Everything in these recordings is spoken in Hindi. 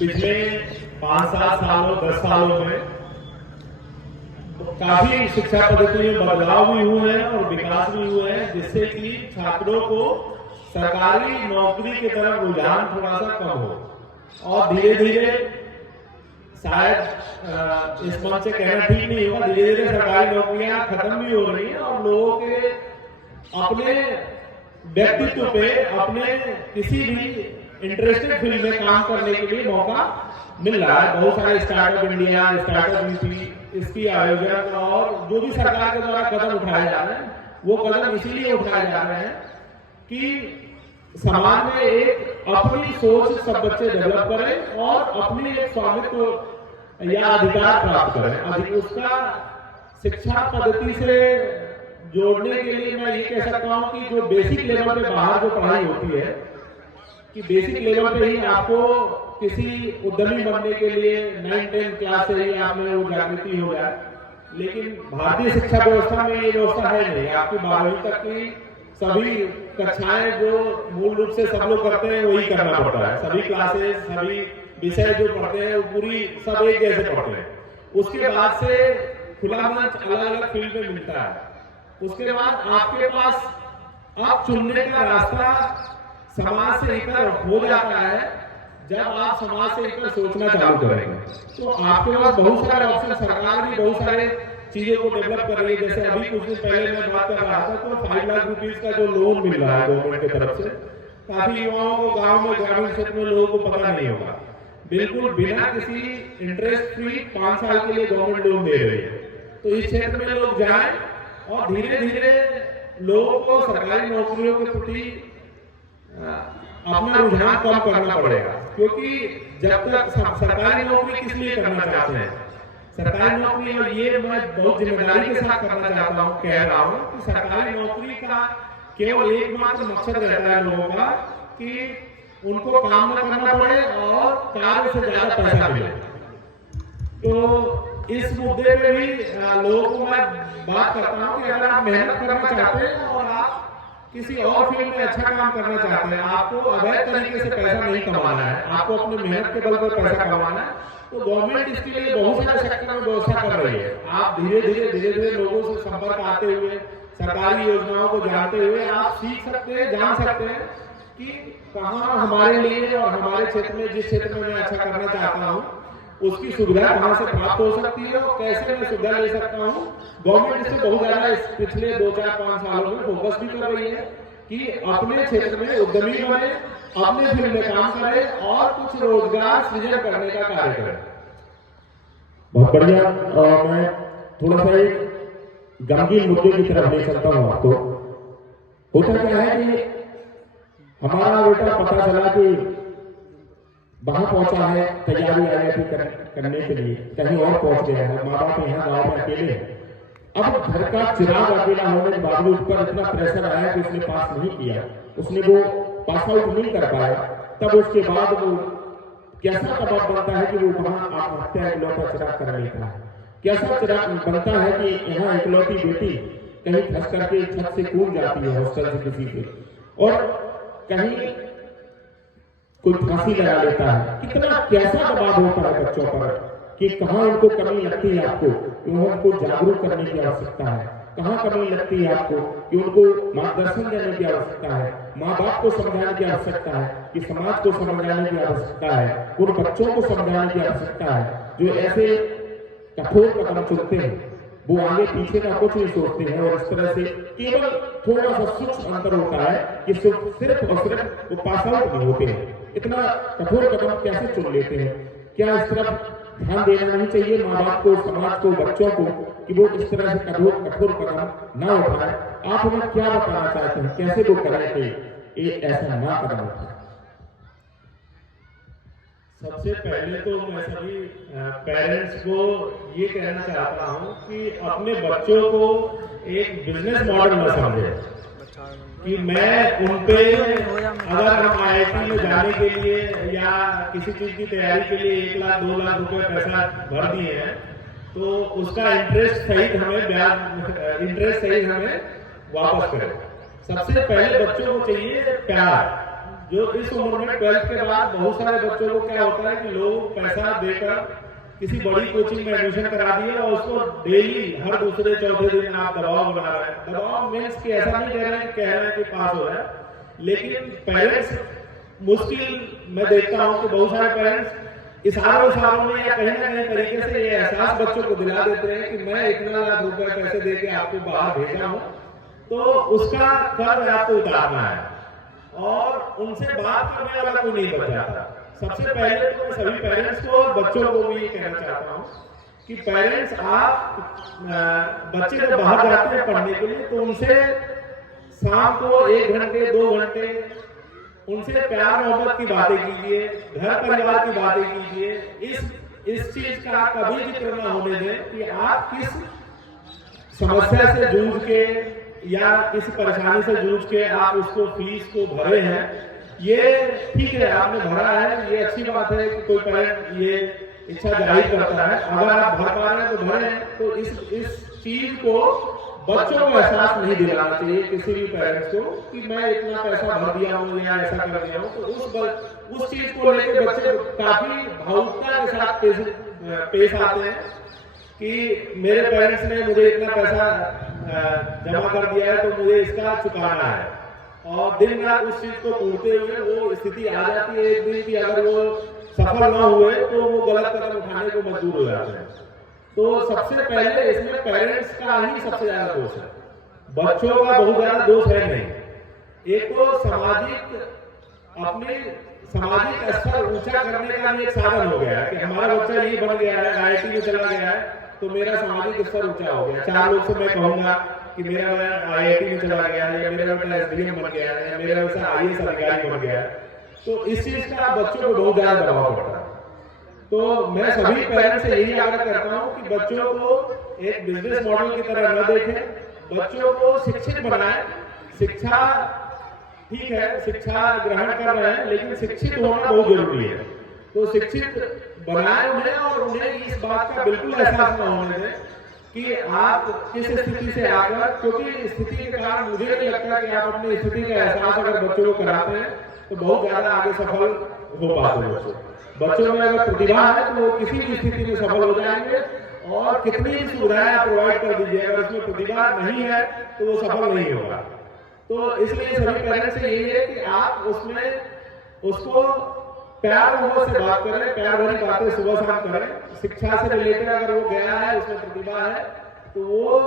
पिछले 5-7 सालों 10 सालों में काफी शिक्षा पद्धति में बदलाव भी हुए हैं और विकास भी हुए हैं, जिससे कि छात्रों को सरकारी नौकरी की तरफ रुझान थोड़ा सा कम हो। और धीरे धीरे शायद इस मंच से कहना ठीक नहीं होगा, धीरे धीरे सरकारी नौकरियां खत्म भी हो रही हैं और लोगों के अपने व्यक्तित्व पे, अपने किसी भी इंटरेस्टेड फील्ड में काम करने के लिए मौका मिल रहा है। बहुत सारे स्टार्टअप इंडिया, स्टार्टअप यूपी, इसकी आयोजन और जो भी सरकार के द्वारा कदम उठाए जा रहे हैं, वो कदम इसीलिए उठाए जा रहे हैं कि समाज में एक अपनी सोच सब बच्चे डेवलप करें और अपनी एक स्वामित्व या अधिकार प्राप्त करें। उसका शिक्षा पद्धति से जोड़ने के लिए मैं ये कह सकता हूँ कि जो बेसिक लेवल पे बाहर जो पढ़ाई होती है, कि बेसिक लेवल पे ही आपको किसी उद्यमी बनने के लिए 9-10 क्लास से ही आप में वो जागृति हो जाए, लेकिन भारतीय शिक्षा व्यवस्था में ये व्यवस्था है नहीं। आपकी 12वीं तक की सभी कक्षाएं जो मूल रूप से सब लोग करते हैं वही करना पड़ता है। सभी क्लासेस, सभी विषय जो पढ़ते हैं वो पूरी सब एक जैसे पढ़ते हैं। उसके बाद से खुला मंच अलग अलग फील्ड में मिलता है। उसके बाद आपके पास आप चुनने का रास्ता समाज से लेकर हो जाता है। जब आप समाज से लेकर सोचना चालू करेंगे तो आपके पास बहुत सारे ऑप्शन, सरकार भी बहुत सारे चीजों को डेवलप कर रही है। जैसे अभी कुछ दिन पहले मैं बात कर रहा था तो 5 लाख रुपीज का जो लोन मिल रहा है गवर्नमेंट की तरफ से, काफी युवाओं को गांव में, ग्रामीण क्षेत्र में लोगों को पता नहीं होगा। बिल्कुल बिना किसी इंटरेस्ट फ्री 5 साल के लिए गवर्नमेंट लोन दे रही है। तो इस क्षेत्र में लोग जाएं और धीरे धीरे लोगों को सरकारी नौकरियों के प्रति अपना रुझान कम करना पड़ेगा, क्योंकि जब तक सरकारी नौकरी किस लिए करना चाहते हैं, सरकारी नौकरी, और ये मैं बहुत जिम्मेदारी के साथ करना चाहता हूँ, कह रहा हूँ कि सरकारी नौकरी का केवल एकमात्र मकसद रहता है लोगों का कि उनको काम न करना पड़े और कार्य से ज्यादा पैसा मिले। तो इस मुद्दे पे भी लोगों को मैं बात करता हूँ कि अगर आप मेहनत करना चाहते हैं और आप किसी और फील्ड में अच्छा काम करना चाहते हैं, आपको अवैध तरीके से पैसा नहीं कमाना है, आपको अपने मेहनत के बल पर पैसा कमाना है, तो गवर्नमेंट इसके लिए बहुत सारे सेक्टर में व्यवस्था कर रही है। आप धीरे धीरे लोगों से संपर्क आते हुए, सरकारी योजनाओं को जानते हुए आप सीख सकते हैं, जान सकते हैं कि कहाँ हमारे लिए और हमारे क्षेत्र में, जिस क्षेत्र में मैं अच्छा करना चाहता हूँ, उसकी सुविधा कहाँ से प्राप्त हो सकती है और कैसे मैं सुविधा ले सकता हूँ। गवर्नमेंट इससे बहुत ज्यादा इस पिछले 2-4-5 सालों में फोकस भी कर रही है कि अपने क्षेत्र में उद्यमी बने, अपने फील्ड में काम करें और कुछ रोजगार सृजन करने का कार्य करें। बहुत बढ़िया। मैं थोड़ा सा एक गंभीर मुद्दे की तरफ ले सकता हूँ आपको। होता क्या है कि हमारा बेटा पता चला कि वहां पहुंचा है तैयारी IIT करने के लिए, कहीं और पहुंच गया है, माँ बाप यहाँ गाँव में अकेले हैं। अब घर का चिराग अकेला होने के बावजूद पर इतना प्रेशर आया कि उसने पास नहीं किया, उसने वो पास आउट नहीं कर पाया। तब उसके बाद वो कैसा दबाव बनता है कि वो वहां आत्महत्या इकलौता चिराग कर लेता है। कैसा चिराग बनता है कि यहाँ इकलौती बेटी कहीं फंस करके छत से कूद जाती है हॉस्टल से किसी से, और कहीं कोई फांसी लगा लेता है। कितना कैसा दबाव होता है बच्चों पर कि कहाँ उनको कमी लगती है आपको कि उनको जागरूक करने की आवश्यकता है, कहाँ कमी लगती है आपको कि उनको मार्गदर्शन देने की आवश्यकता है, माँ बाप को समझाने की आवश्यकता है, कि समाज को समझाने की आवश्यकता है, उन बच्चों को समझाने की आवश्यकता है जो ऐसे कठोर कदम चुनते हैं। वो आगे पीछे का कुछ नहीं सोचते हैं और इस तरह से केवल थोड़ा सा सूक्ष्म अंतर होता है कि सिर्फ और सिर्फ वो पास आउट नहीं होते हैं। इतना कठोर कदम कैसे चुन लेते हैं? क्या इस तरफ ध्यान देना नहीं चाहिए माँ बाप को, समाज को, बच्चों को कि वो इस तरह से कठोर कदम ना उठाए? आप हमें क्या बताना चाहते हैं, कैसे वो करें कि ये ऐसा ना कदम उठाए? सबसे पहले तो मैं सभी पेरेंट्स को ये कहना चाहता हूँ कि अपने बच्चों को एक बिजनेस मॉडल न समझे कि मैं उन पे, अगर हम IIT में जाने के लिए या किसी चीज की तैयारी के लिए 1 लाख 2 लाख रुपए पैसा भर दिए हैं तो उसका इंटरेस्ट सहित हमें वापस करें। सबसे पहले बच्चों को चाहिए प्यार, जो इस उम्र में 12th के बाद बहुत सारे बच्चों को क्या होता है कि लोग पैसा देकर किसी बड़ी कोचिंग में एडमिशन करा दिया और उसको डेली हर दूसरे चौथे दिन आप दबाव बना रहे हैं। दबाव मीन्स कि ऐसा नहीं कह रहे हैं कि पास हो जाए, लेकिन पेरेंट्स मुश्किल मैं देखता हूं कि बहुत सारे पेरेंट्स इशारों में या कहीं ना कहीं तरीके से ये एहसास बच्चों को दिला देते हैं कि मैं इतना लाख रुपए पैसे दे के आपको बाहर भेजा हूं, तो उसका कर्ज आपको उतारना है और उनसे बात करने वाला कोई नहीं बच जाता। सबसे पहले तो मैं सभी पेरेंट्स को और बच्चों को भी ये कहना चाहता हूँ कि पेरेंट्स आप बच्चे जब बाहर जाते हैं पढ़ने के लिए तो उनसे शाम को 1 घंटे 2 घंटे उनसे प्यार मोहब्बत की बातें कीजिए, घर परिवार की बातें कीजिए। इस चीज का कभी जिक्र न होने दें कि आप किस समस्या से जूझ के या किस परेशानी से जूझ के आप उसको फीस को भरे हैं। ये ठीक है, आपने भरा है, ये अच्छी बात है कि कोई पेरेंट ये इच्छा जाहिर करता है। अगर आप भर पा रहे हैं तो भरें। तो इस चीज को बच्चों को एहसास नहीं दिलाना चाहिए किसी भी पेरेंट्स को कि मैं इतना पैसा भर दिया हूँ या ऐसा कर दिया हूँ। तो उस चीज को लेकर बच्चे काफी भावुकता के साथ पेश आते हैं कि मेरे पेरेंट्स ने मुझे इतना पैसा जमा कर दिया है तो मुझे इसका चुकाना है, और दिन रात उस चीज को पूछते हुए वो स्थिति आ जाती है एक दिन की अगर वो सफल न हुए तो वो गलत कदम उठाने को मजबूर हो जाते हैं। तो सबसे पहले इसमें पेरेंट्स का ही सबसे ज्यादा दोष है, बच्चों का बहुत ज्यादा दोष है नहीं। एक तो अपने सामाजिक स्तर ऊंचा करने का भी एक साधन हो गया है कि हमारा बच्चा ये बन गया है, IIT में चला गया है तो मेरा सामाजिक स्तर ऊंचा हो गया। 4 लोग से मैं कहूंगा कि मेरा IIT में चला गया है या मेरा बेटा SDM बन गया है या मेरा बेटा IAS अधिकारी बन गया है, तो इस चीज का बच्चों को बहुत ज्यादा दबाव पड़ता है। तो मैं सभी पेरेंट्स से यही आग्रह करता हूँ कि बच्चों को एक बिजनेस मॉडल की तरह न देखें, बच्चों को शिक्षित बनाएं। शिक्षा ठीक है, शिक्षा ग्रहण कर रहे हैं, लेकिन शिक्षित होना बहुत जरूरी है। तो शिक्षित बनाए उन्हें और उन्हें इस बात का बिल्कुल एहसास न होने दें कि आप किस स्थिति से आकर, क्योंकि स्थिति के कारण मुझे नहीं लगता कि आप अपनी स्थिति का एहसास अगर बच्चों को कराते हैं तो बहुत ज्यादा आगे सफल हो पाते हैं। बच्चों में अगर प्रतिभा है तो वो किसी भी स्थिति में सफल हो जाएंगे, और कितनी भी सुविधाएं आप प्रोवाइड कर दीजिए, अगर उसमें प्रतिभा नहीं है तो वो सफल नहीं होगा। तो इसलिए सभी पेरेंट्स से यही है कि आप उसको प्यार मोहब्बत से बात करें, प्यार भरी बातें सुबह शाम करें। शिक्षा से रिलेटेड अगर वो गया है, उसमें प्रतिभा है तो वो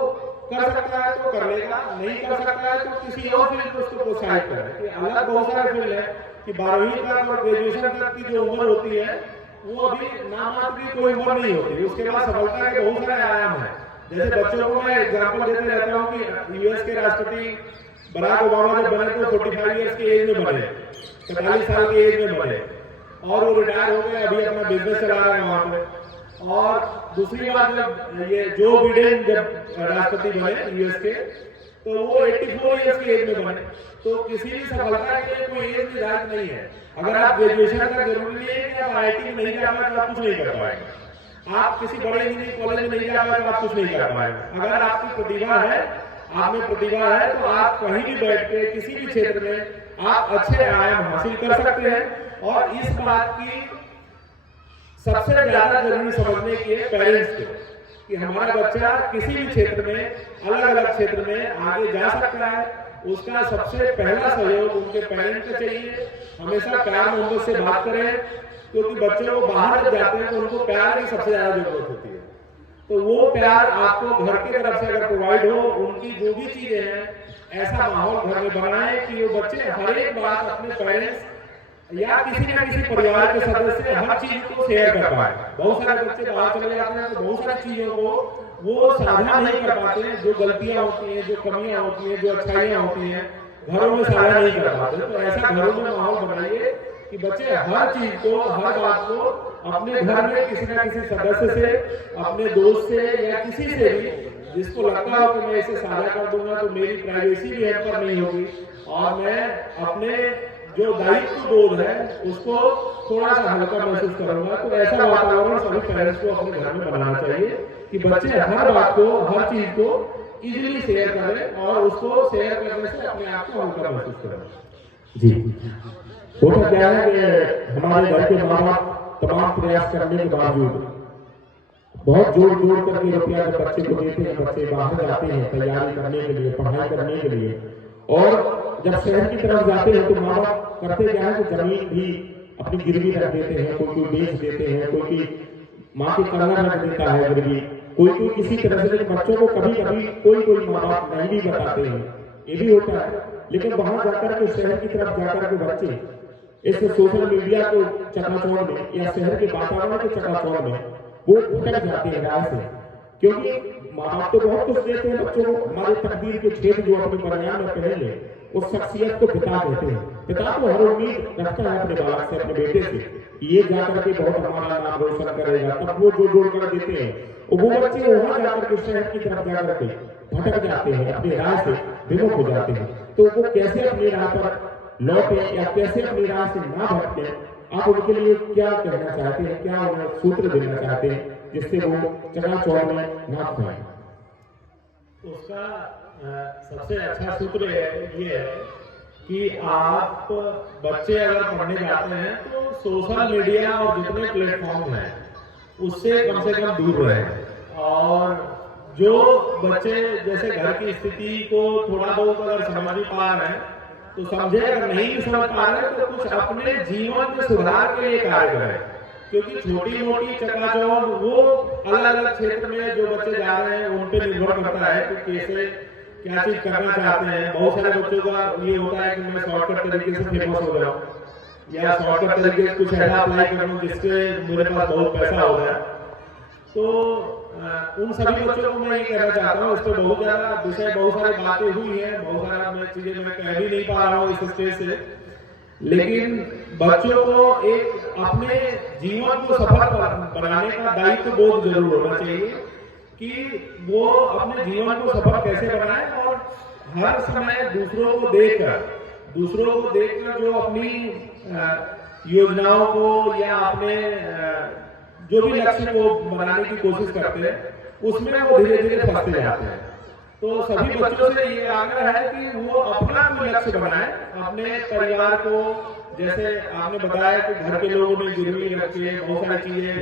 कर सकता है तो कर लेगा, नहीं कर सकता है तो किसी और फील्ड में उसको प्रोत्साहित करें। कि अलग बहुत सारे फील्ड है कि 12वीं तक और ग्रेजुएशन तक की जो उम्र होती है वो अभी नामात्र की कोई उम्र नहीं होती, उसके बाद सफलता के बहुत सारे आयाम है। जैसे बच्चों को मैं एग्जाम्पल देते रहता हूँ कि US के राष्ट्रपति बराक ओबामा जब बने तो 45 ईयर्स की एज में बने, 45 साल की एज में बने, और वो रिटायर हो गए, अभी अपना बिजनेस चला रहे हैं वहां पे। और दूसरी बात, जब ये जो बिडेन जब राष्ट्रपति बने US के तो वो 84 ईयर्स की एज में बने। तो किसी भी सफलता के लिए कोई एज निर्धारित नहीं है। अगर आप ग्रेजुएशन का जरूरी नहीं है कि आप IIT में नहीं जा पाए तो आप कुछ नहीं कर पाएंगे, आप किसी बड़े इंजीनियरिंग कॉलेज में नहीं जा पाए तो आप कुछ नहीं कर पाएंगे। अगर आपकी प्रतिभा है, आप में प्रतिभा है तो आप कहीं भी बैठ के किसी भी क्षेत्र में आप अच्छे आयाम हासिल कर सकते हैं। और इस बात की सबसे ज्यादा जरूरी समझने की है पेरेंट्स को कि हमारा बच्चा किसी भी क्षेत्र में, अलग अलग क्षेत्र में आगे जा सकता है। उसका सबसे पहला सहयोग उनके पेरेंट्स को चाहिए। हमेशा प्यार मोहब्बत से बात करें, क्योंकि बच्चों को बाहर जब जाते हैं तो उनको प्यार की सबसे ज्यादा जरूरत होती है। तो वो प्यार आपको घर की तरफ से अगर प्रोवाइड हो, उनकी जो भी चीजें हैं ऐसा माहौल घर में बनाए कि वो बच्चे हर एक बात अपने पेरेंट्स या किसी न किसी परिवार के सदस्य हर चीज को शेयर कर पाए। बहुत सारे बच्चे बाहर चले जाते हैं तो बहुत सारी चीजों को वो साझा नहीं कर पाते हैं, जो गलतियां होती हैं, जो कमियां होती हैं, जो अच्छाइयां होती हैं, घरों में साझा नहीं कर पाते। तो ऐसा घरों में माहौल बनाइए कि बच्चे हर चीज को, हर बात को अपने घर में किसी न किसी सदस्य से, अपने दोस्त से या किसी से भी, जिसको लगता हो कि मैं इसे साझा कर दूंगा तो मेरी प्राइवेसी भी हेल्प पर नहीं होगी और मैं अपने जो दायित्व बोध है उसको थोड़ा सा हल्का महसूस करूंगा। तो ऐसा वातावरण सभी पेरेंट्स को अपने घर में बनाना चाहिए कि बच्चे हर बात को, हर चीज को इजीली शेयर करें और उसको शेयर करने से अपने आप को हल्का महसूस करें। जी। होता क्या है कि हमारे घर के माँ बाप तमाम प्रयास करने के बावजूद बहुत जोड़ जोड़ करके रुपया जब बच्चे को देते हैं, बच्चे बाहर जाते हैं तैयारी करने के लिए, पढ़ाई करने के लिए, और जब शहर की तरफ जाते हैं तो माँ बाप करते क्या है कि जमीन भी अपनी गिरवी रख देते हैं, कोई बेच देते हैं, कोई माँ की कंगना रख देता है गिरवी, कोई किसी तरह से। बच्चों को कभी कभी कोई माँ बाप नहीं भी बताते हैं, ये भी होता है। लेकिन वहां जाकर के शहर की तरफ जाकर के बच्चे इस सोशल मीडिया को चकाचौंध में या शहर के वातावरण के चकाचौंध में वो भटक जाते हैं राह से, क्योंकि माँ बाप तो बहुत कुछ देते हैं बच्चों को। हमारे तकदीर के छेद जो अपने बयान में पहले उस शख्सियत को पिता कहते हैं। पिता तो हर उम्मीद रखता है अपने बालक से, अपने बेटे से, ये जाकर के बहुत हमारा नाम रोशन करेगा, तब वो जो जोड़ कर देते हैं। और वो बच्चे वहां जाकर के शहर की तरफ जाकर के भटक जाते हैं, अपनी राह से विमुख हो जाते हैं। तो वो कैसे अपनी राह पर लौटे या कैसे अपनी राह से ना भटके, आप उनके लिए क्या कहना चाहते हैं, क्या उन्हें सूत्र देना चाहते हैं जिससे वो चकाचौंध में ना खोएं? उसका सबसे अच्छा सूत्र ये है कि आप बच्चे अगर पढ़ने जाते हैं तो सोशल मीडिया और जितने प्लेटफॉर्म हैं उससे कम से कम दूर रहें। और जो बच्चे जैसे घर की स्थिति को थोड़ा बहुत अगर समझ भी पा रहे हैं तो समझे, अगर नहीं समझ पा रहे तो कुछ अपने जीवन में सुधार के लिए कार्य करें, क्योंकि छोटी मोटी चकाचौंध वो अलग अलग क्षेत्र में जो बच्चे जा रहे हैं उन पर निर्भर करता है कि कैसे क्या चीज करना चाहते हैं। बहुत सारे बच्चों का ये होता है कि मैं शॉर्टकट तरीके से फेमस हो जाऊं या शॉर्टकट तरीके से कुछ ऐसा अप्लाई करूं जिससे मेरे पास बहुत पैसा हो जाए। तो उन सभी बच्चों को मैं ये कहना चाहता हूँ, इस पर बहुत ज्यादा विषय, बहुत सारी बातें हुई हैं, बहुत सारा मैं चीजें मैं कह भी नहीं पा रहा हूँ इस स्टेज से, लेकिन बच्चों को एक अपने जीवन को सफल बनाने का दायित्व बोध जरूर होना चाहिए कि वो अपने जीवन को सफल कैसे बनाए। और हर समय दूसरों को देखकर जो अपनी योजनाओं को या अपने जो भी लक्ष्य को बनाने की कोशिश करते हैं उसमें वो धीरे धीरे फंसते जाते हैं। तो सभी बच्चों से ये आग्रह है कि वो अपना कोई लक्ष्य बनाए, अपने परिवार को, जैसे आपने बताया कि घर के लोगों ने गिरवी रख के बहुत सारी चीजें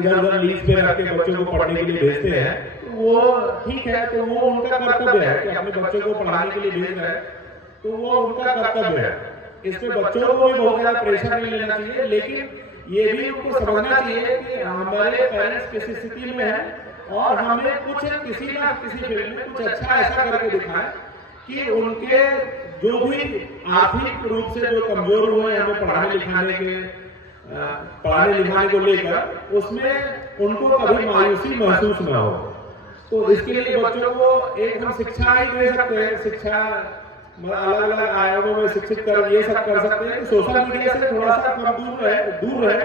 इधर उधर लीज पे रख के बच्चों को पढ़ने के लिए भेजते हैं, तो वो ठीक है, तो वो उनका कर्तव्य है कि अपने बच्चों को पढ़ाने के लिए भेज रहे हैं, तो वो उनका कर्तव्य है। इस पे बच्चों को भी बहुत ज्यादा प्रेशर नहीं लेना चाहिए, लेकिन ये भी उनको समझना चाहिए कि हमारे पेरेंट्स किस स्थिति में है और हमें कुछ किसी ना किसी फील्ड में कुछ अच्छा ऐसा करके दिखाएं कि उनके जो भी आर्थिक रूप से जो कमजोर हुए हैं हमें पढ़ाने लिखाने को लेकर, उसमें उनको कभी मायूसी महसूस न हो। तो इसके लिए बच्चों को एक हम शिक्षा ही दे सकते हैं, शिक्षा अलग अलग आयामों में शिक्षित कर ये सब कर सकते हैं कि सोशल मीडिया से थोड़ा सा कम दूर रहे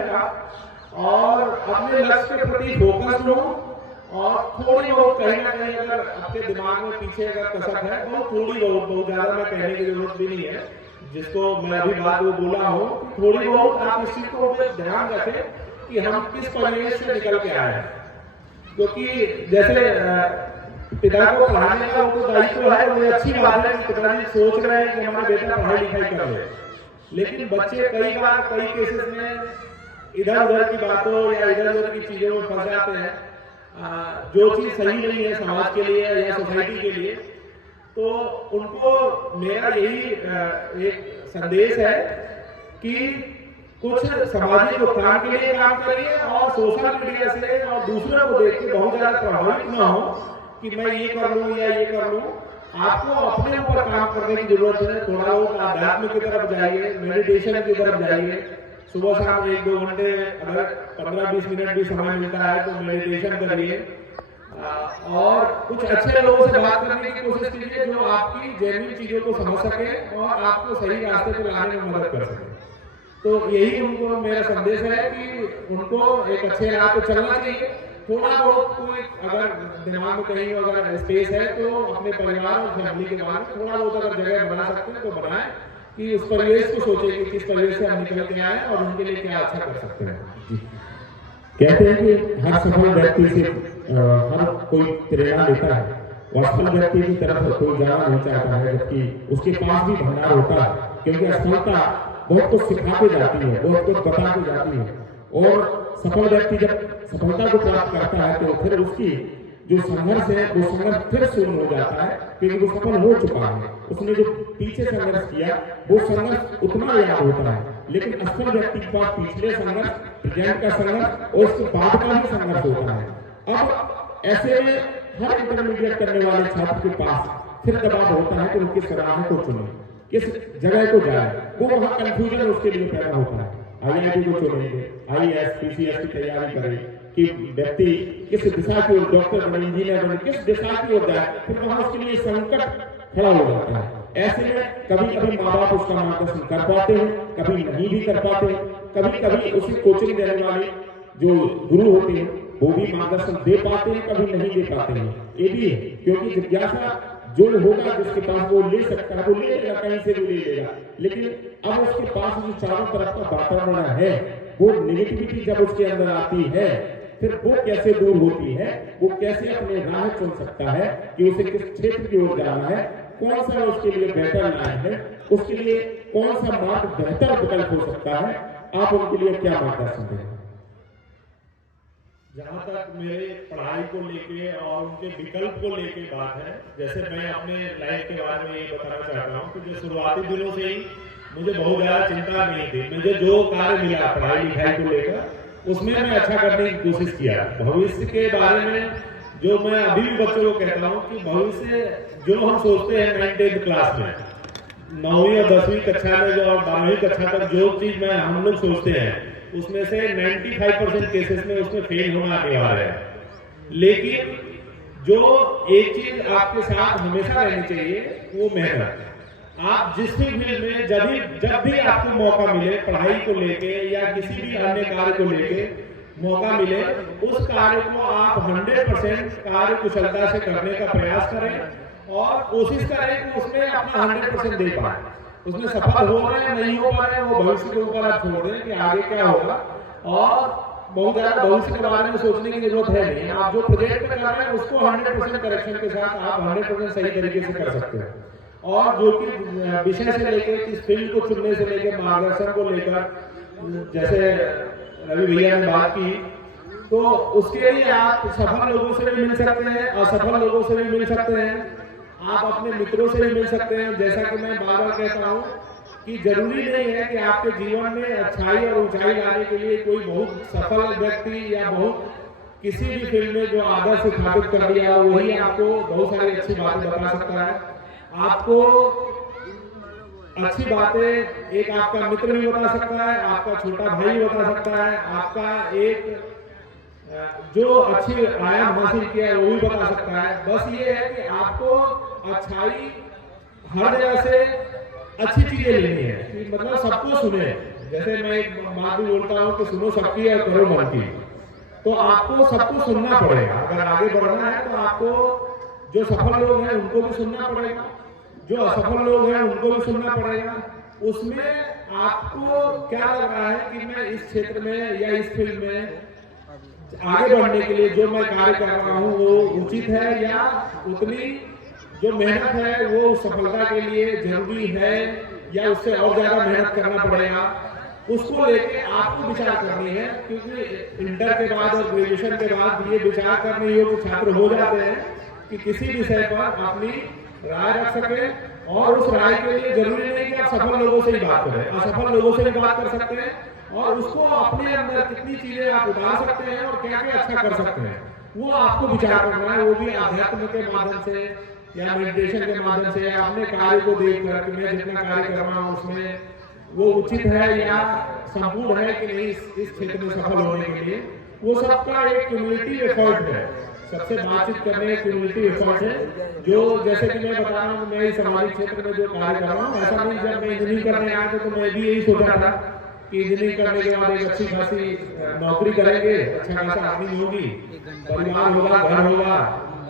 और अपने लक्ष्य के प्रति फोकस हो। और थोड़ी बहुत कहीं ना कहीं अगर आपके दिमाग में पीछे अगर कसक है, बहुत थोड़ी बहुत ज्यादा मैं कहने की जरूरत भी नहीं है, जिसको मैं अभी बात वो बोला हूँ, थोड़ी बहुत आप इस चीज को ध्यान रखें कि हम किस परिवेश से निकल के आए हैं। क्योंकि जैसे पिता को पढ़ाने का उनको दायित्व है, वो अच्छी बात है कि पिताजी सोच रहे हैं कि हमारा बेटा पढ़ाई लिखाई कर ले, लेकिन बच्चे कई केसेस में इधर उधर की बातों या इधर उधर की चीजों में फंस जाते हैं, जो चीज सही नहीं है समाज के लिए या सोसाइटी के लिए। तो उनको मेरा यही एक संदेश है कि कुछ सामाजिक उत्थान के लिए काम करिए और सोशल मीडिया से और दूसरों को देख के बहुत ज्यादा प्रभावित न हो कि मैं ये कर लूं या ये कर लूं। आपको अपने ऊपर काम करने की जरूरत है। थोड़ा बहुत आध्यात्म की तरफ जाइए, मेडिटेशन की तरफ जाइए, सुबह शाम 1-2 घंटे अगर 15-20 मिनट भी समय मिलता है तो मेडिटेशन करिए और कुछ अच्छे लोगों से बात करने की कोशिश कीजिए जो आपकी जेन्युइन चीजों को समझ सके और आपको सही रास्ते पर लाने में मदद कर सके। तो यही उनको मेरा संदेश है कि उनको एक अच्छे राह पे चलना चाहिए। थोड़ा बहुत कोई अगर दिमाग में कहीं अगर स्पेस है तो अपने परिवार और फैमिली के बारे में थोड़ा बहुत अगर जगह बना सकते हैं तो बनाएं कि उस परिवेश को सोचे कि किस परिवेश से हम निकल के आए और उनके लिए क्या अच्छा कर सकते हैं। कहते हैं कि हर सफल व्यक्ति से हर कोई प्रेरणा लेता है, असफल व्यक्ति की तरफ कोई जाना नहीं चाहता है, जबकि उसके पास भी भंडार होता है, क्योंकि असफलता बहुत कुछ सिखा के जाती है, बहुत कुछ बता के जाती है। और सफल व्यक्ति जब सफलता को प्राप्त करता है तो फिर उसकी जो संघर्ष है वो संघर्ष फिर शून्य हो जाता है, क्योंकि वो सफल हो चुका है। उसने जो पीछे संघर्ष किया वो संघर्ष उतना याद होता है, लेकिन असफल व्यक्ति के पास पिछले संघर्ष, प्रेजेंट का संघर्ष और उसके बाद का भी संघर्ष होता है। अब ऐसे में हर इंटरमीडिएट करने वाले छात्र के पास फिर दबाव होता है कि वो किस राह को चुने, किस जगह को जाए। वो वहां कंफ्यूजन उसके लिए पैदा होता है। IIT को चुनेंगे, IAS, PCS की तैयारी करें कि व्यक्ति किस दिशा की ओर, डॉक्टर बने, इंजीनियर बने, किस दिशा की ओर जाए, फिर वहां उसके लिए संकट खड़ा हो जाता है। ऐसे में कभी कभी माँ बाप उसका मार्गदर्शन कर पाते हैं, कभी नहीं भी कर पाते हैं। कभी कभी उसे कोचिंग देने वाले जो गुरु होते हैं वो भी मार्गदर्शन दे पाते हैं, कभी नहीं दे पाते हैं। ये भी है, क्योंकि जिज्ञासा जो होगा जिसके पास वो ले सकता है, वो ले लेगा, कहीं से भी ले लेगा। लेकिन अब उसके पास जो चारों तरफ का वातावरण है, वो नेगेटिविटी जब उसके अंदर आती है, फिर वो कैसे दूर होती है, वो कैसे अपने राह चुन सकता है कि उसे किस क्षेत्र की ओर जाना है, कौन सा उसके लिए बेहतर लाइन है, उसके लिए कौन सा मार्ग बेहतर विकल्प हो सकता है। आप उनके लिए क्या मार्गदर्शन देंगे? जहाँ तक मेरे पढ़ाई को लेके और उनके विकल्प को लेके बात है, जैसे मैं अपने लाइफ के बारे में ये बताना चाहता हूँ कि जो शुरुआती दिनों से ही मुझे बहुत ज़्यादा चिंता नहीं थी। मुझे जो कार्य मिला पढ़ाई लिखाई को लेकर उसमें मैं अच्छा करने की कोशिश किया। भविष्य के बारे में जो मैं अभी भी बच्चों को कहता हूँ कि भविष्य जो हम सोचते हैं 9th क्लास में, 9वीं और 10वीं कक्षा में, जो 12वीं कक्षा तक जो चीज़ में हम लोग सोचते हैं उसमें से 95% केसेस में उसमें फेल होना अनिवार्य है। लेकिन जो एक चीज आपके साथ हमेशा रहनी चाहिए वो मेहनत। आप जिस भी फील्ड में जब भी आपको मौका मिले, पढ़ाई को लेके या किसी भी अन्य कार्य को लेके मौका मिले, उस कार्य को आप 100% कार्य कुशलता से करने का प्रयास करें और कोशिश करें कि उसमें अपना 100% दे पाए। उसमें सफल हो रहे हैं नहीं हो पा रहे हैं वो भविष्य के ऊपर आप छोड़ दें कि आगे क्या होगा, और बहुत ज्यादा भविष्य के बारे में सोचने की जरूरत है नहीं। आप जो प्रोजेक्ट में कर रहे हैं उसको 100% करेक्शन के साथ आप 100% सही तरीके से कर सकते हैं। और जो कि विषय से लेकर इस फील्ड को चुनने से लेकर मार्गदर्शन को लेकर जैसे रवि भैया ने बात की, तो उसके लिए आप सफल लोगों से भी मिल सकते हैं, असफल लोगों से भी मिल सकते हैं, आप अपने मित्रों से भी मिल सकते हैं। जैसा कि मैं बार बार कहता हूँ कि जरूरी नहीं है कि आपके जीवन में अच्छाई और ऊंचाई लाने के लिए कोई बहुत सफल व्यक्ति या बहुत किसी भी फील्ड में जो आदर्श स्थापित कर दिया वही आपको बहुत सारी अच्छी बातें बता सकता है। आपको अच्छी बातें एक आपका मित्र भी बता सकता है, आपका छोटा भाई भी बता सकता है, आपका एक जो अच्छी आयाम हासिल किया है वो भी बता सकता है। बस ये है कि आपको अच्छाई हर जगह से अच्छी चीजें लेनी है कि मतलब सबको सुने। जैसे मैं एक बात भी बोलता हूँ कि सुनो सबकी और करो मन की, तो आपको सबको सुनना पड़ेगा। अगर आगे बढ़ना है तो आपको जो सफल लोग हैं उनको भी सुनना पड़ेगा, जो असफल लोग हैं उनको भी सुनना पड़ेगा। उसमें आपको क्या लग रहा है कि मैं इस क्षेत्र में या इस फील्ड में आगे बढ़ने के लिए जो मैं कार्य कर रहा हूँ वो उचित है या उतनी जो मेहनत है वो सफलता के लिए जरूरी है या उससे और ज्यादा मेहनत करना पड़ेगा, उसको लेके आपको विचार करनी है। क्योंकि इंटर के बाद और ग्रेजुएशन के बाद ये विचार करने योग्य छात्र हो जाते हैं कि किसी विषय पर अपनी राय रख सके, और उस राय के लिए जरूरी नहीं कि आप सफल लोगों से ही बात करें, असफल लोगों से भी बात कर सकते हैं, और उसको अपने अंदर कितनी चीजें आप उतार सकते हैं और क्या क्या अच्छा कर सकते हैं वो आपको विचार करना है। वो भी अध्यात्म के माध्यम से या मेडिटेशन के माध्यम से, या अपने कार्य को देखकर कि मैं जितना कार्य कर रहा हूँ उसमें वो उचित है या संपूर्ण है कि नहीं इस क्षेत्र में सफल होने के लिए। वो सबका एक कम्युनिटी एफर्ट है, सबसे बातचीत करने एक कम्युनिटी एफर्ट है। जो जैसे कि मैं बता रहा हूँ मैं सामाजिक क्षेत्र में जो कार्य कर रहा हूँ, ऐसा नहीं जब मैं इंजीनियरिंग करने आया था तो मैं भी यही सोचा था कि इंजीनियरिंग करने के बाद एक अच्छी खासी नौकरी करेंगे, अच्छा खासा आदमी होगी, परिवार होगा, घर होगा,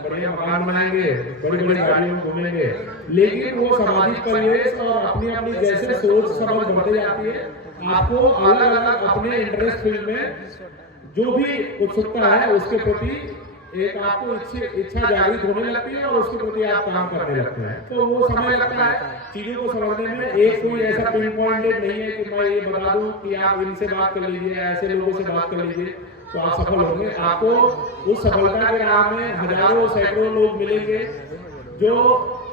बढ़िया मकान बनाएंगे, बड़ी बड़ी गाड़ियों में घूमेंगे। लेकिन वो सामाजिक परिवेश और अपनी अपनी जैसे सोच समझ बढ़ते जाती है, आपको अलग अलग अपने इंटरेस्ट फील्ड में जो भी उत्सुकता है उसके प्रति एक आपको इच्छा जागृत होने लगती है और उसके प्रति आप काम करने लगते हैं। तो वो समय लगता है चीजों को समझने में। एक कोई ऐसा पिन पॉइंटेड नहीं है कि मैं ये बता दूं कि आप इनसे बात कर लीजिए, ऐसे लोगों से बात कर लीजिए तो आप सफल होंगे। आपको उस सफलता के राह में हजारों सैकड़ों लोग मिलेंगे जो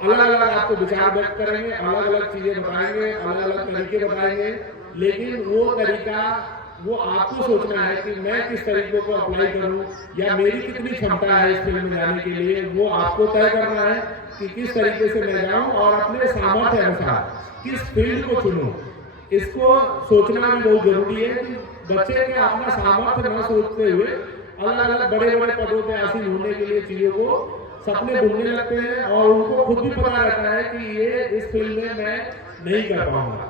अलग अलग आपको विचार व्यक्त करेंगे, अलग अलग चीजें बताएंगे, अलग अलग तरीके बताएंगे, लेकिन वो तरीका वो आपको सोचना है कि मैं किस तरीके को अप्लाई करूं या मेरी कितनी क्षमता है इस फील्ड में जाने के लिए। वो आपको तय करना है कि किस तरीके से मैं जाऊं और अपने सामर्थ्य अनुसार किस फील्ड को चुनूं। इसको सोचना भी बहुत जरूरी है कि बच्चे के अपना सामर्थ्य न सोचते हुए अलग अलग बड़े बड़े पदों पे हासिल होने के लिए चीजों को सपने बुनने लगते हैं और उनको खुद भी पता रहता है कि ये इस फील्ड में मैं नहीं कर पाऊंगा।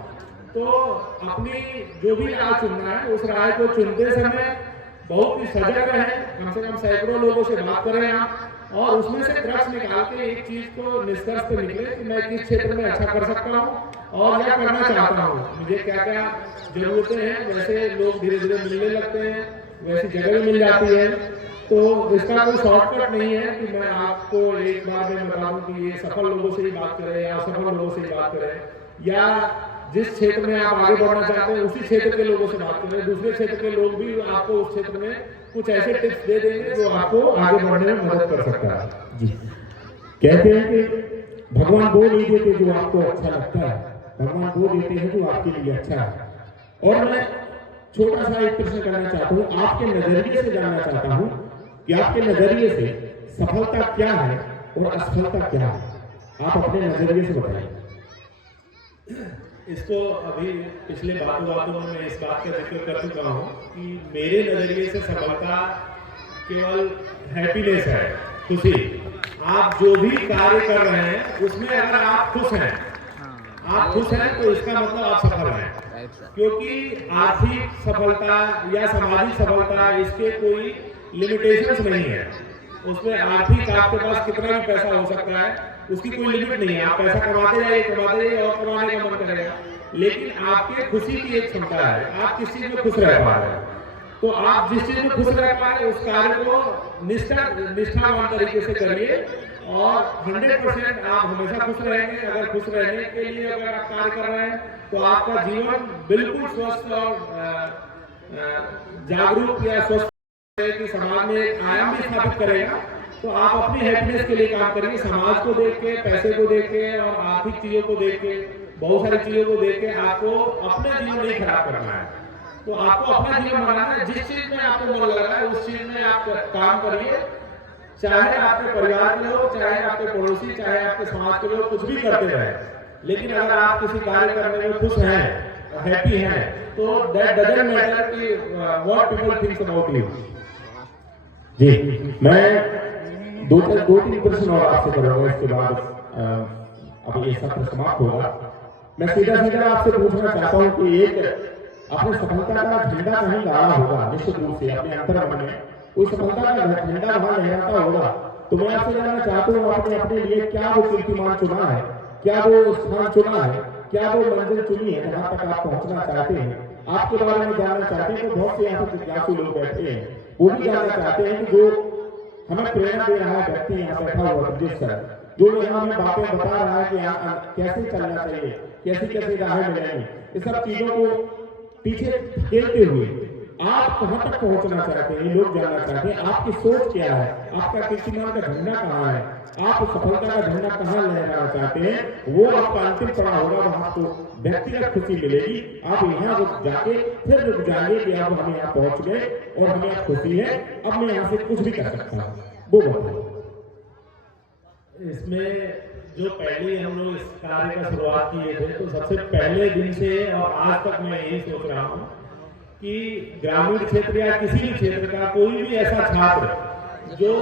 तो अपनी जो भी राह चुनना है उस राह को चुनते समय बहुत ही सजग रहें, कम से कम सैकड़ों लोगों से बात करें आप और उसमें से क्रक्स निकाल के एक चीज को निष्कर्ष पे निकले कि मैं किस क्षेत्र में अच्छा कर सकता हूँ और क्या करना चाहता हूँ, मुझे क्या क्या जरूरतें हैं। वैसे लोग धीरे धीरे मिलने लगते हैं, वैसी जगह मिल जाती है। तो इसका कोई शॉर्टकट नहीं है कि मैं आपको एक बार में बता दूं कि ये सफल लोगों से ही बात करें या असफल लोगों से ही बात करें, या जिस क्षेत्र में आप आगे बढ़ना चाहते हैं उसी क्षेत्र के लोगों से बात करें। दूसरे क्षेत्र के लोग भी आपको उस क्षेत्र में कुछ ऐसे टिप्स दे देंगे जो आपको आगे बढ़ने में मदद कर सकता है। जी, कहते हैं कि भगवान वो नहीं देते जो आपको अच्छा लगता है, भगवान वो देते हैं जो आपके लिए अच्छा है। और मैं छोटा सा एक प्रश्न करना चाहता हूँ, आपके नजरिए से जानना चाहता हूँ कि आपके नजरिए से सफलता क्या है और असफलता क्या है। आप अपने नजरिए से बताइए। इसको अभी पिछले बातों में मैं इस बात का जिक्र कर चुका हूँ कि मेरे नजरिए से सफलता केवल हैप्पीनेस है, खुशी। आप जो भी कार्य कर रहे हैं उसमें अगर आप खुश हैं, तो इसका मतलब आप सफल हैं। क्योंकि आर्थिक सफलता या सामाजिक सफलता इसके कोई लिमिटेशंस नहीं है। उसमें आर्थिक आपके पास कितना भी पैसा हो सकता है, उसकी कोई लिमिट नहीं है। आप पैसा कमाते जाइए और कमाने का मन करेगा, लेकिन आपके खुशी की एक क्षमता है, आप किस चीज में खुश रह पा रहे हैं। तो आप जिस चीज में खुश रह पा रहे हैं उस कार्य को निष्ठावान तरीके से करिए और 100% आप हमेशा खुश रहेंगे। अगर खुश रहने के लिए अगर आप कार्य कर रहे हैं तो आपका जीवन बिल्कुल स्वस्थ और जागरूक या स्वस्थ कि समाज में एक आयाम भी स्थापित करेगा। तो आप अपनी हैप्पीनेस के लिए काम करिए, समाज को देख के, पैसे को देख के और आर्थिक चीजों को देख के, बहुत सारी चीजों को देख के आपको अपना जीवन नहीं खराब करना है। तो आपको अपना जीवन बनाना है। जिस चीज में आपको मन लग रहा है उस चीज में आप काम करिए, चाहे आपके परिवार के लोग, चाहे आपके पड़ोसी, चाहे आपके समाज के लोग कुछ भी करते रहे, लेकिन अगर आप किसी कार्य करने में खुश हैं, हैप्पी हैं, तो दैट डजंट मैटर कि what people thinks about you. जी, मैं दो तीन प्रश्न और आपसे करूंगा, इसके बाद अब ये सत्र समाप्त होगा। मैं सीधा आपसे पूछना चाहता हूँ कि एक अपने सफलता का झंडा कहीं गाड़ा होगा, निश्चित रूप से अपने अंतर्मन में कोई सफलता का झंडा वहां लहराता होगा। तो मैं आपसे जानना चाहता हूँ, आपने अपने लिए क्या वो कीर्तिमान चुना है, क्या वो स्थान चुना है, क्या वो मंजिल चुनी है जहाँ तक आप पहुंचना चाहते हैं। आपके बारे में जानना चाहते हैं। तो बहुत से यहाँ पे जिज्ञासु लोग बैठे हैं, वो भी जानना चाहते हैं कि जो हमें प्रेरणा दे रहा है व्यक्ति यहाँ बैठा हुआ ब्रजेश सर, जो यहाँ हमें बातें बता रहा है कि कैसे चलना चाहिए, कैसी राहें मिलेंगी, ये सब चीजों को पीछे खेलते हुए आप कहाँ तक पहुंचना चाहते हैं, ये लोग जानना चाहते हैं। आपकी सोच क्या है, आपका कीर्तिमान का झंडा कहाँ है, आप सफलता का झंडा कहाँ लहराना चाहते हैं, वो आपका अंतिम पड़ाव होगा, वहां आपको व्यक्तिगत खुशी मिलेगी। आप यहाँ रुक जाके फिर रुक जाएंगे कि अब हम यहाँ पहुंच गए और हमें अब खुशी है, अब मैं यहाँ से कुछ भी कर सकता हूँ। वो बताओ। इसमें जो पहले हम लोग इस कार्य का शुरुआत किए थे, तो सबसे पहले दिन से और आज तक मैं यही सोच रहा हूँ कि ग्रामीण क्षेत्र या किसी भी क्षेत्र का कोई भी ऐसा छात्र जो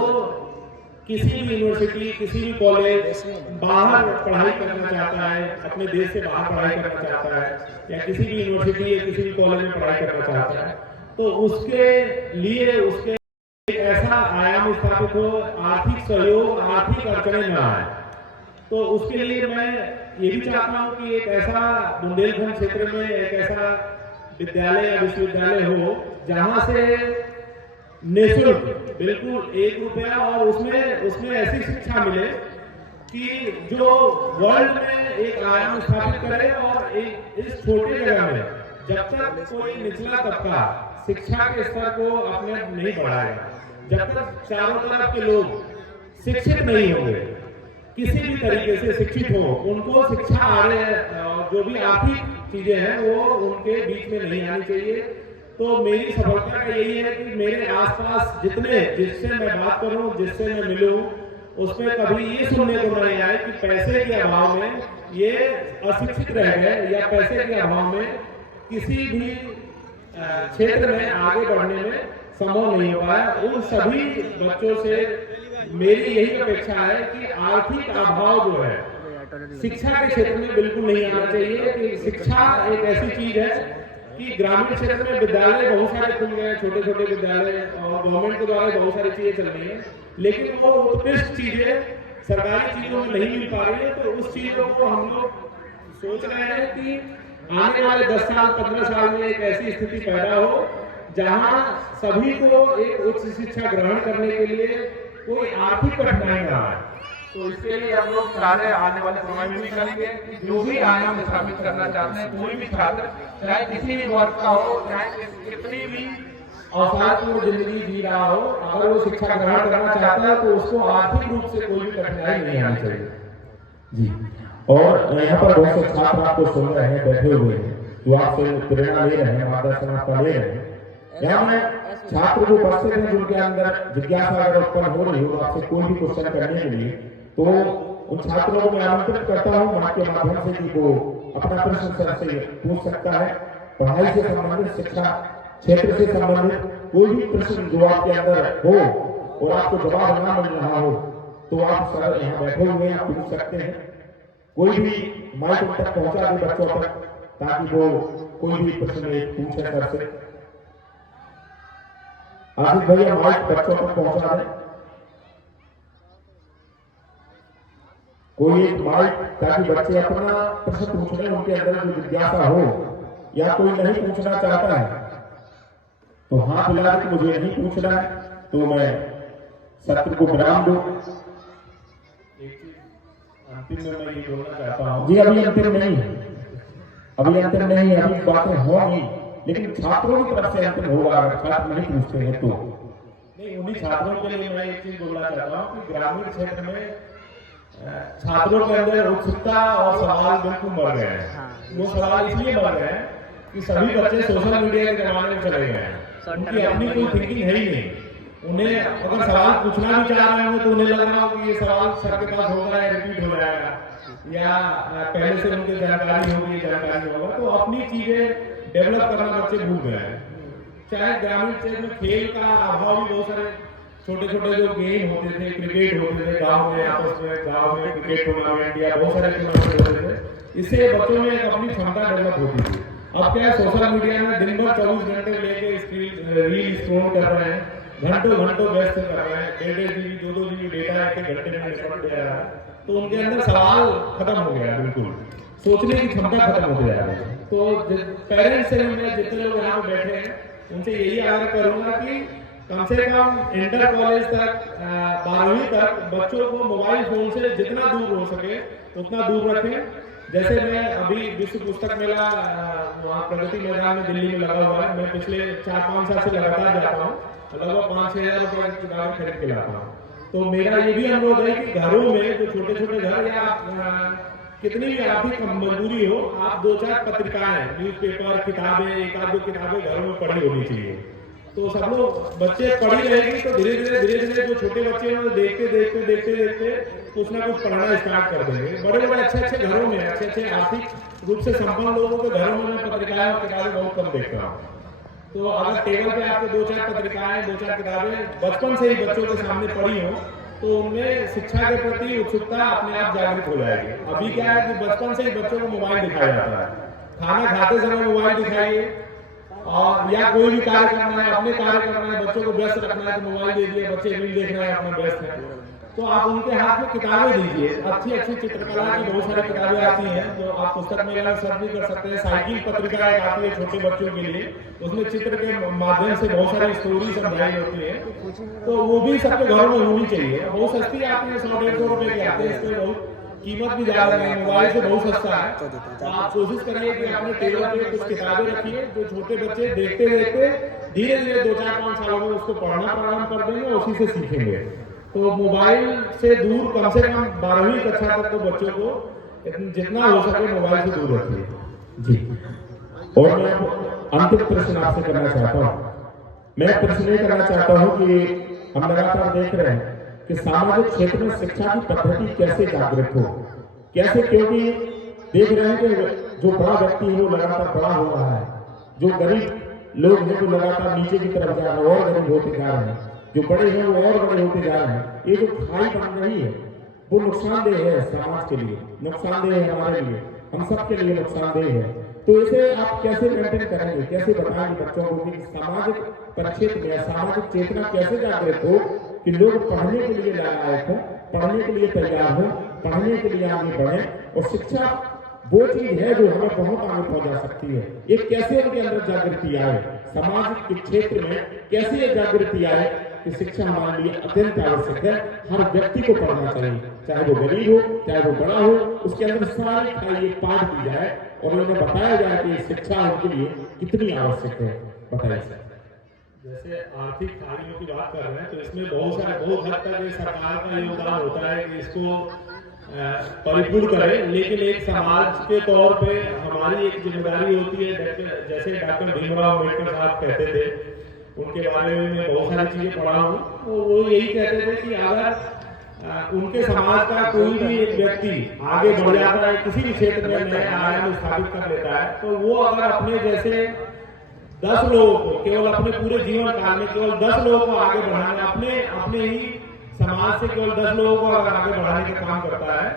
किसी भी यूनिवर्सिटी, किसी भी कॉलेज बाहर पढ़ाई करना चाहता है, अपने देश से बाहर पढ़ाई करना चाहता है, या किसी भी यूनिवर्सिटी या किसी भी कॉलेज में पढ़ाई करना चाहता है, तो उसके लिए उसके एक ऐसा आयाम स्थापित हो, आर्थिक सहयोग, आर्थिक अड़चने न आए। तो उसके लिए मैं ये भी चाहता हूँ कि एक ऐसा बुंदेलखंड क्षेत्र में एक ऐसा विद्यालय या विश्वविद्यालय हो जहाँ से निःशुल्क, बिल्कुल 1 रुपया, और उसमें ऐसी शिक्षा मिले कि जो वर्ल्ड में एक आयाम स्थापित करे। और एक इस छोटे जगह में जब तक कोई निचला तबका शिक्षा के स्तर को अपने नहीं बढ़ाएगा, जब तक चारों तरफ के लोग शिक्षित नहीं होंगे, किसी भी तरीके से शिक्षित हो, उनको शिक्षा आ रहे हैं, जो भी आर्थिक चीजें हैं वो उनके बीच में नहीं आनी चाहिए। तो मेरी सफलता का यही है कि मेरे आसपास जिससे मैं बात करूं, जिससे मैं मिलूं, उसमें कभी ये सुनने को नहीं आए कि पैसे के अभाव में ये अशिक्षित रह गए, या पैसे के अभाव में किसी भी क्षेत्र में आगे बढ़ने में संभव नहीं हो पाया। उन सभी बच्चों से मेरी यही अपेक्षा है कि आर्थिक अभाव जो है शिक्षा के क्षेत्र में बिल्कुल नहीं आना चाहिए। कि शिक्षा एक ऐसी चीज है कि ग्रामीण क्षेत्र में विद्यालय बहुत सारे खुल गए, छोटे छोटे विद्यालय, और गवर्नमेंट के द्वारा बहुत सारी चीजें चल रही हैं, लेकिन वो उत्कृष्ट चीजें सरकारी चीजों में नहीं मिल पा रही है। तो उस चीजों को हम लोग सोच रहे हैं कि आने वाले 10 साल 15 साल में एक ऐसी स्थिति पैदा हो जहां सभी को एक उच्च शिक्षा ग्रहण करने के लिए कोई आर्थिक कठिनाई ना आए। तो इसके लिए हम लोग कार्य आने वाले समय में भी करेंगे कि जो भी आयाम स्थापित करना चाहते हैं, कोई भी छात्र चाहे किसी भी वर्ग का हो, चाहे कितनी भी अवसादपूर्ण जिंदगी जी रहा हो, अगर वो शिक्षा ग्रहण करना चाहता है तो उसको आर्थिक रूप से कोई भी कठिनाई नहीं आनी चाहिए। जी, और यहाँ पर बहुत से छात्र आपको सुन रहे हैं, बैठे हुए हैं, जो आपसे प्रेरणा ले रहे हैं, मार्गदर्शन आपका ले रहे हैं। यहाँ में छात्र जो उपस्थित हैं, जिनके अंदर जिज्ञासा अगर उत्पन्न हो रही हो आपसे कोई भी क्वेश्चन करने के लिए, तो उन छात्रों को मैं आमंत्रित करता हूँ माइक के माध्यम से कि वो अपना प्रश्न सर से पूछ सकता है। पढ़ाई से संबंधित, शिक्षा क्षेत्र से संबंधित कोई भी प्रश्न जो आपके अंदर हो और आपको जवाब ना मिल रहा हो, तो आप सर यहाँ बैठे हुए हैं, आप पूछ सकते हैं। कोई भी माइक उन तक पहुंचा दे बच्चों तक, ताकि वो कोई भी प्रश्न पूछे सर से। आसिफ भैया माइक बच्चों तक पहुंचा दें, कोई एक माइक, ताकि बच्चे अपना प्रश्न पूछने, उनके अंदर जो जिज्ञासा हो, या कोई नहीं पूछना चाहता है तो हाथ हिला के मुझे नहीं पूछना है, तो मैं सत्र को विराम दूं। अंतिम में मैं ये बोलना चाहता हूँ, जी अभी अंतिम नहीं है, अभी अंतिम नहीं है, अभी बातें होंगी, लेकिन छात्रों की तरफ से अंतिम होगा अगर छात्र नहीं पूछते हैं तो। नहीं, उन्हीं छात्रों के लिए मैं एक चीज बोलना चाहता हूँ कि ग्रामीण क्षेत्र में छात्रों के अंदर उत्सुकता और सवाल बिल्कुल मर गए हैं। वो सवाल इसलिए मर गए हैं कि सभी बच्चे सोशल मीडिया के जमाने में चले गए हैं, उनकी अपनी कोई थिंकिंग है ही नहीं। उन्हें अगर सवाल पूछना भी चाह रहे हो तो उन्हें लग रहा हो कि ये सवाल सर के पास होगा या रिपीट हो जाएगा, या पहले से उनकी जानकारी होगी, जानकारी होगा, तो अपनी चीजें डेवलप करना बच्चे भूल गए हैं। चाहे ग्रामीण क्षेत्र में खेल का अभाव भी, बहुत सारे छोटे छोटे जो गेम होते थे, क्रिकेट होते थे गांव में, आपस में गांव में क्रिकेट टूर्नामेंट या बहुत सारे टूर्नामेंट होते थे, इससे बच्चों में एक अपनी क्षमता डेवलप होती थी। अब क्या है, सोशल मीडिया में दिन भर 24 घंटे लेके रील स्क्रॉल कर रहे हैं, घंटों घंटों व्यस्त कर रहे हैं, 1.5 GB 2-2 GB डेटा एक घंटे में निकल दे रहा है, तो उनके अंदर सवाल खत्म हो गया, बिल्कुल सोचने की क्षमता खत्म हो गया है। तो पेरेंट्स से मैं जितने लोग यहाँ पे बैठे हैं उनसे यही आग्रह करूंगा कि कम से कम इंटर कॉलेज तक, 12वीं तक बच्चों को मोबाइल फोन से जितना दूर हो सके उतना दूर रखें। जैसे मैं अभी विश्व पुस्तक मेला वहाँ प्रगति मैदान में दिल्ली में लगा हुआ है, मैं पिछले 4-5 साल से लगातार जाता हूँ, लगभग 5-6 हज़ार रुपए की किताबें खरीद के लाता हूँ। तो मेरा ये भी अनुरोध है कि घरों में जो छोटे छोटे घर या कितनी भी आर्थिक मजबूरी हो, आप 2-4 पत्रिकाएं, न्यूज़पेपर, किताबें, 1-2 किताबें घरों में पढ़ी होनी चाहिए। तो सब लोग बच्चे पढ़ी रहेगी तो धीरे धीरे जो छोटे बच्चे हैं वो देखते कुछ ना कुछ पढ़ना स्टार्ट कर देंगे। बड़े बड़े अच्छे घरों में, अच्छे आर्थिक रूप से संपन्न लोगों के घरों में मैं पत्रिकाएं और किताबें बहुत कम देखता हूँ। तो अगर टेबल पे आपको 2-4 पत्रिकाएं, 2-4 किताबें बचपन से ही बच्चों के सामने पढ़ी हो, तो उनमें शिक्षा के प्रति उत्सुकता अपने आप जागृत हो जाएगी। अभी क्या है कि बचपन से ही बच्चों को मोबाइल दिखाया जाता है, खाना खाते समय मोबाइल दिखाइए, और या कोई भी कार्य करना है, अपने कार्य करना है, बच्चों को व्यस्त रखना है तो मोबाइल दे दिया, बच्चे रील देख रहे हैं, अपना व्यस्त है। तो आप उनके हाथ में किताबें दीजिए। अच्छी अच्छी चित्रकला की बहुत सारी किताबें आती हैं जो आप पुस्तक मेला में सर्च भी कर सकते हैं। साइकिल पत्रिका एक आती है छोटे बच्चों के लिए, उसमें चित्र के माध्यम से बहुत सारी स्टोरी समझाई होती है, तो वो भी सबके घरों में होनी चाहिए। बहुत सस्ती आती है, 100-150 रुपए की आती है, इसमें बहुत कीमत भी ज्यादा नहीं है, मोबाइल से बहुत सस्ता है। तो आप कोशिश करिए कि अपने टेबल पे कुछ किताबें रखिए जो छोटे बच्चे देखते देखते धीरे धीरे 2-4-5 सालों में उसको पढ़ना प्रारंभ कर देंगे, उसी से सीखेंगे। तो मोबाइल से दूर कम से कम 12वीं कक्षा तक तो बच्चों को जितना हो सके मोबाइल से दूर रखिए जी। और मैं अंतिम प्रश्न आपसे करना चाहता हूँ। मैं प्रश्न ये करना चाहता हूँ कि हम लगातार देख रहे हैं कि सामाजिक क्षेत्र में शिक्षा की पद्धति कैसे जागृत हो, कैसे, क्योंकि देख रहे हैं कि जो बड़ा व्यक्ति है वो लगातार बड़ा हो रहा है, जो गरीब लोग हैं वो लगातार नीचे की तरफ जा रहे हैं और गरीब होते जा रहे हैं, जो बड़े हैं वो और बड़े होते जा रहे हैं। ये जो खाई बन रही है वो नुकसानदेह है समाज के लिए, नुकसानदेह है हमारे लिए, हम सब के लिए नुकसानदेह है। तो इसे आप कैसे मेंटेन करेंगे, कैसे बताएंगे बच्चों को कि सामाजिक परिक्षेत्र में सामाजिक चेतना कैसे जागृत हो कि लोग पढ़ने के लिए लायक हो, पढ़ने के लिए तैयार हो, पढ़ने के लिए आगे बढ़े। और शिक्षा वो चीज है जो हमें बहुत आगे पहुंचा सकती है। ये कैसे उनके अंदर जागृति आए, समाज के क्षेत्र में कैसे ये जागृति आए कि शिक्षा हमारे लिए अत्यंत आवश्यक है। हर व्यक्ति को पढ़ना चाहिए, चाहे वो गरीब हो चाहे वो बड़ा हो, उसके अंदर सारी खाई एक पाठ दी जाए और उन्हें बताया जाए कि शिक्षा उनके लिए कितनी आवश्यक है। बताइए। जैसे आर्थिक खामियों की बात कर रहे हैं तो इसमें बहुत हद तक सरकार का योगदान होता है कि इसको परिपूर्ण करे, लेकिन एक समाज के तौर पे हमारी एक जिम्मेदारी होती है। जैसे डॉक्टर भीमराव अम्बेडकर साहब कहते थे, उनके बारे में मैं बहुत सारी चीजें पढ़ा हूँ, तो वो यही कहते थे कि अगर उनके समाज का कोई भी एक व्यक्ति आगे बढ़ जाता है, किसी भी क्षेत्र में नए आयाम स्थापित कर लेता है, तो वो अगर अपने जैसे 10 लोगों को केवल अपने पूरे जीवन काल में केवल 10 लोगों को आगे बढ़ाना, अपने ही समाज से केवल 10 लोगों को अगर आगे बढ़ाने का काम करता है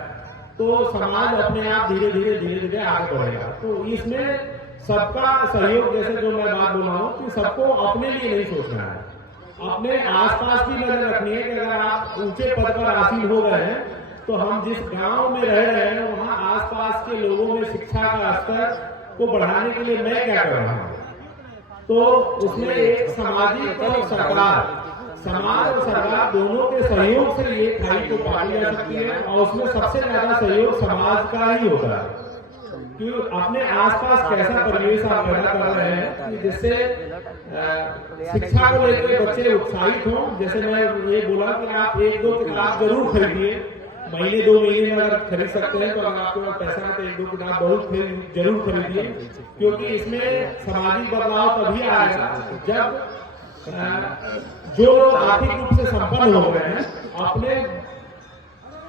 तो समाज अपने आप धीरे धीरे आगे बढ़ेगा। तो इसमें सबका सहयोग, जैसे जो मैं बात बोल रहा हूँ कि सबको अपने लिए नहीं सोचना है, अपने आसपास की नजर रखनी है कि अगर आप ऊंचे पद पर आसीन हो गए हैं तो हम जिस गांव में रह रहे हैं वहां आसपास के लोगों में शिक्षा का स्तर को बढ़ाने के लिए मैं क्या कर रहा हूँ। तो उसमें एक सामाजिक और समाज और सरकार दोनों के सहयोग से ये खाई को पाई जा सकती है। और उसमें सबसे ज्यादा सहयोग समाज का ही होता है कि अपने आसपास कैसा परिवेश आप पैदा कर रहे हैं कि जिससे शिक्षा को लेकर बच्चे उत्साहित हों। जैसे मैं ये बोला कि आप 1-2 किताब जरूर खरीदिए, महीने 2 महीने में अगर खरीद सकते हैं तो अगर आपके पास पैसा है तो 1-2 किताब जरूर खरीदिए, क्योंकि इसमें सामाजिक बदलाव तभी आएगा जब जो आर्थिक रूप से संपन्न हो गए हैं अपने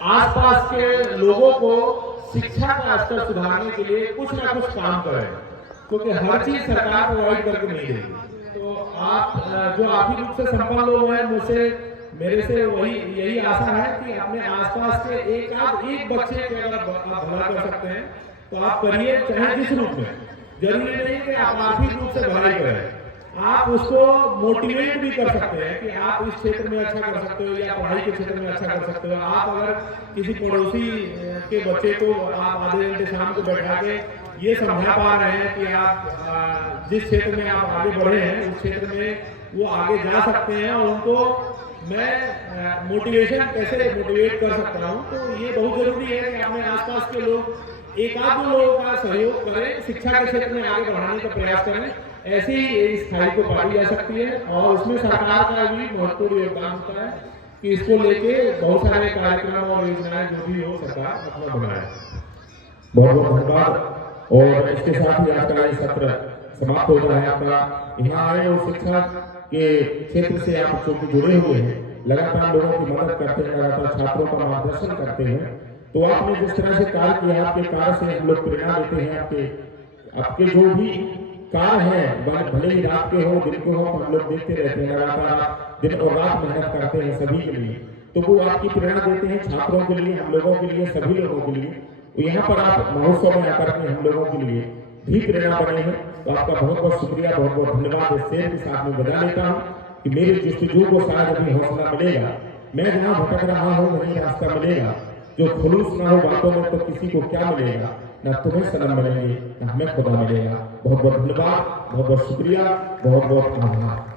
आसपास के लोगों को शिक्षा का स्तर सुधारने के लिए कुछ ना कुछ काम करें, क्योंकि हर चीज सरकार प्रोवाइड करके नहीं देगी। तो आप जो आर्थिक रूप से संपन्न लोग हैं मेरे से यही आशा है कि अपने आसपास के एक बच्चे के अगर आप भला कर सकते हैं तो आप करिए, चाहे जिस रूप में। जरूरी नहीं कि आप आर्थिक रूप से भलाई करें, आप उसको मोटिवेट भी कर सकते हैं कि आप इस क्षेत्र में अच्छा कर सकते हो या पढ़ाई के क्षेत्र में अच्छा कर सकते हो। आप अगर किसी पड़ोसी के बच्चे को आप आधे घंटे शाम को बैठा के ये समझा पा रहे हैं कि आप जिस क्षेत्र में आप आगे बढ़े हैं उस क्षेत्र में वो आगे जा सकते हैं और उनको मैं कैसे मोटिवेट कर सकता हूँ, तो ये बहुत जरूरी है कि अपने आसपास के लोग 1-2 लोगों का सहयोग करें, शिक्षा के क्षेत्र में आगे बढ़ाने का प्रयास करें। ऐसे ही इस खाई को पाई जा सकती है और उसमें सरकार का भी महत्वपूर्ण योगदान होता है कि इसको लेके बहुत सारे कार्यक्रम और योजनाएं जो भी हो सरकार अपना बनाए। बहुत बहुत धन्यवाद। और इसके साथ ही आज का ये सत्र समाप्त हो रहा है आपका। यहाँ आए और शिक्षा के क्षेत्र से आप चूंकि जुड़े हुए हैं, लगातार लोगों की मदद करते हैं, लगातार छात्रों का मार्गदर्शन करते हैं, तो आपने जिस तरह से कार्य किया, आपके कार्य से हम लोग प्रेरणा लेते हैं। आपके जो भी कार्य है भले ही रात के हो दिन को हो, हम लोग देखते रहते हैं, लगातार दिन और रात मेहनत करते हैं सभी के लिए, तो वो आपकी प्रेरणा देते हैं छात्रों के लिए, हम लोगों के लिए, सभी लोगों के लिए। यहाँ पर आप महोत्सव में आकर के हम लोगों के लिए भी प्रेरणा बने हैं, तो आपका बहुत बहुत शुक्रिया, बहुत बहुत धन्यवाद। इस शेर के साथ में बजा लेता हूँ कि मेरे जस्तजू को शायद अभी हौसला मिलेगा, मैं जहाँ भटक रहा हूँ वहीं रास्ता मिलेगा। जो खुलूस ना हो बातों में तो किसी को क्या मिलेगा। ना तुम्हें सनम मिलेंगे ना हमें खुदा मिलेगा। बहुत बहुत धन्यवाद, बहुत बहुत शुक्रिया, बहुत बहुत आभार।